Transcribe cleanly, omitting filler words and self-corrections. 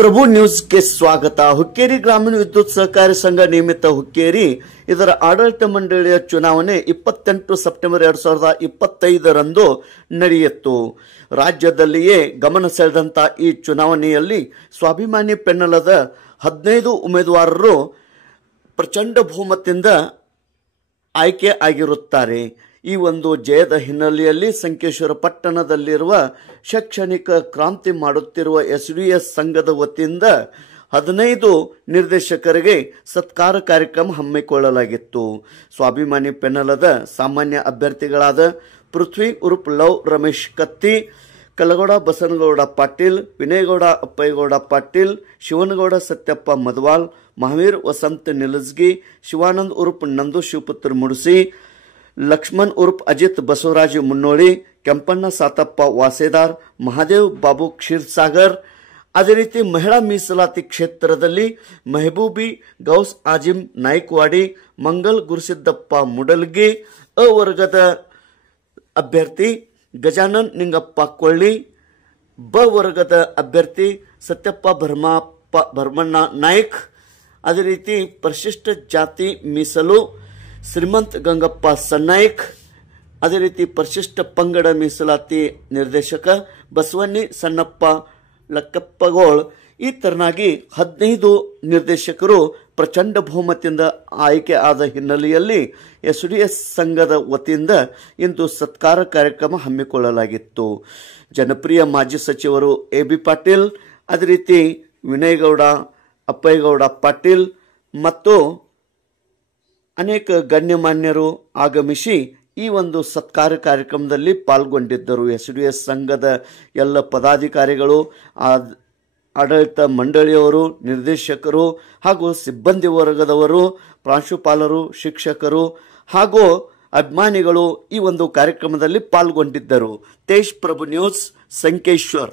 ಪ್ರಭು ನ್ಯೂಸ್ಗೆ ಸ್ವಾಗತ. ಹುಕ್ಕೇರಿ ಗ್ರಾಮೀಣ ವಿದ್ಯುತ್ ಸಹಕಾರಿ ಸಂಘ ನಿಯಮಿತ ಹುಕ್ಕೇರಿ ಇದರ ಆಡಳಿತ ಮಂಡಳಿಯ ಚುನಾವಣೆ 28 ಸೆಪ್ಟೆಂಬರ್ 2025 ನಡೆಯಿತು. ರಾಜ್ಯದಲ್ಲಿಯೇ ಗಮನ ಸೆಳೆದಂತ ಈ ಚುನಾವಣೆಯಲ್ಲಿ ಸ್ವಾಭಿಮಾನಿ ಪೆನ್ನಲದ 15 ಉಮೇದುವಾರರು ಪ್ರಚಂಡ ಬಹುಮತದಿಂದ ಆಯ್ಕೆ ಆಗಿರುತ್ತಾರೆ. ಈ ಒಂದು ಜಯದ ಹಿನ್ನೆಲೆಯಲ್ಲಿ ಸಂಕೇಶ್ವರ ಪಟ್ಟಣದಲ್ಲಿರುವ ಶೈಕ್ಷಣಿಕ ಕ್ರಾಂತಿ ಮಾಡುತ್ತಿರುವ ಎಸ್ಡಿಎಸ್ ಸಂಘದ ವತಿಯಿಂದ 15 ನಿರ್ದೇಶಕರಿಗೆ ಸತ್ಕಾರ ಕಾರ್ಯಕ್ರಮ ಹಮ್ಮಿಕೊಳ್ಳಲಾಗಿತ್ತು. ಸ್ವಾಭಿಮಾನಿ ಪೆನ್ನಲದ ಸಾಮಾನ್ಯ ಅಭ್ಯರ್ಥಿಗಳಾದ ಪೃಥ್ವಿ ಉರುಪ್ ಲವ್ ರಮೇಶ್ ಕತ್ತಿ, ಕಲಗೌಡ ಬಸನಗೌಡ ಪಾಟೀಲ್, ವಿನಯಗೌಡ ಅಪ್ಪಯ್ಯಗೌಡ ಪಾಟೀಲ್, ಶಿವನಗೌಡ ಸತ್ಯಪ್ಪ ಮದವಾಲ್, ಮಹಾವೀರ್ ವಸಂತ ನಿಲಸ್ಗಿ, ಶಿವಾನಂದ್ ಉರುಪ್ ನಂದು ಶಿವಪುತ್ರ ಮುಡಸಿ, ಲಕ್ಷ್ಮಣ್ ಉರ್ಫ್ ಅಜಿತ್ ಬಸವರಾಜ್ ಮುನ್ನೋಳಿ, ಕೆಂಪಣ್ಣ ಸಾತಪ್ಪ ವಾಸೇದಾರ್, ಮಹಾದೇವ್ ಬಾಬು ಕ್ಷೀರ್ಸಾಗರ್. ಅದೇ ರೀತಿ ಮಹಿಳಾ ಮೀಸಲಾತಿ ಕ್ಷೇತ್ರದಲ್ಲಿ ಮೆಹಬೂಬಿ ಗೌಸ್ ಆಜಿಮ್ ನಾಯ್ಕವಾಡಿ, ಮಂಗಲ್ ಗುರುಸಿದ್ದಪ್ಪ ಮುಡಲ್ಗಿ. ಅ ವರ್ಗದ ಅಭ್ಯರ್ಥಿ ಗಜಾನನ್ ನಿಂಗಪ್ಪ ಕೊಳ್ಳಿ. ಬ ವರ್ಗದ ಅಭ್ಯರ್ಥಿ ಸತ್ಯಪ್ಪ ಭರ್ಮಣ್ಣ ನಾಯ್ಕ್. ಅದೇ ರೀತಿ ಪರಿಶಿಷ್ಟ ಜಾತಿ ಮೀಸಲು ಶ್ರೀಮಂತ್ ಗಂಗಪ್ಪ ಸನ್ನಾಯ್ಕ್. ಅದೇ ರೀತಿ ಪರಿಶಿಷ್ಟ ಪಂಗಡ ಮೀಸಲಾತಿ ನಿರ್ದೇಶಕ ಬಸವಣ್ಣಿ ಸಣ್ಣಪ್ಪ ಲಕ್ಕಪ್ಪಗೋಳ್. ಈ ತರನಾಗಿ 15 ನಿರ್ದೇಶಕರು ಪ್ರಚಂಡ ಬಹುಮತದಿಂದ ಆಯ್ಕೆ ಆದ ಹಿನ್ನೆಲೆಯಲ್ಲಿ ಎಸ್ಡಿಎಸ್ ಸಂಘದ ವತಿಯಿಂದ ಇಂದು ಸತ್ಕಾರ ಕಾರ್ಯಕ್ರಮ ಹಮ್ಮಿಕೊಳ್ಳಲಾಗಿತ್ತು. ಜನಪ್ರಿಯ ಮಾಜಿ ಸಚಿವರು ಎಬಿ ಪಾಟೀಲ್, ಅದೇ ರೀತಿ ವಿನಯಗೌಡ ಅಪ್ಪಯ್ಯಗೌಡ ಪಾಟೀಲ್ ಮತ್ತು ಅನೇಕ ಗಣ್ಯಮಾನ್ಯರು ಆಗಮಿಸಿ ಈ ಒಂದು ಸತ್ಕಾರ ಕಾರ್ಯಕ್ರಮದಲ್ಲಿ ಪಾಲ್ಗೊಂಡಿದ್ದರು. ಎಸ್ಡಿಎಸ್ ಸಂಘದ ಎಲ್ಲ ಪದಾಧಿಕಾರಿಗಳು, ಆಡಳಿತ ಮಂಡಳಿಯವರು, ನಿರ್ದೇಶಕರು ಹಾಗೂ ಸಿಬ್ಬಂದಿ ವರ್ಗದವರು, ಪ್ರಾಂಶುಪಾಲರು, ಶಿಕ್ಷಕರು ಹಾಗೂ ಅಭಿಮಾನಿಗಳು ಈ ಒಂದು ಕಾರ್ಯಕ್ರಮದಲ್ಲಿ ಪಾಲ್ಗೊಂಡಿದ್ದರು. ತೇಜ್ ಪ್ರಭು ನ್ಯೂಸ್, ಸಂಕೇಶ್ವರ್.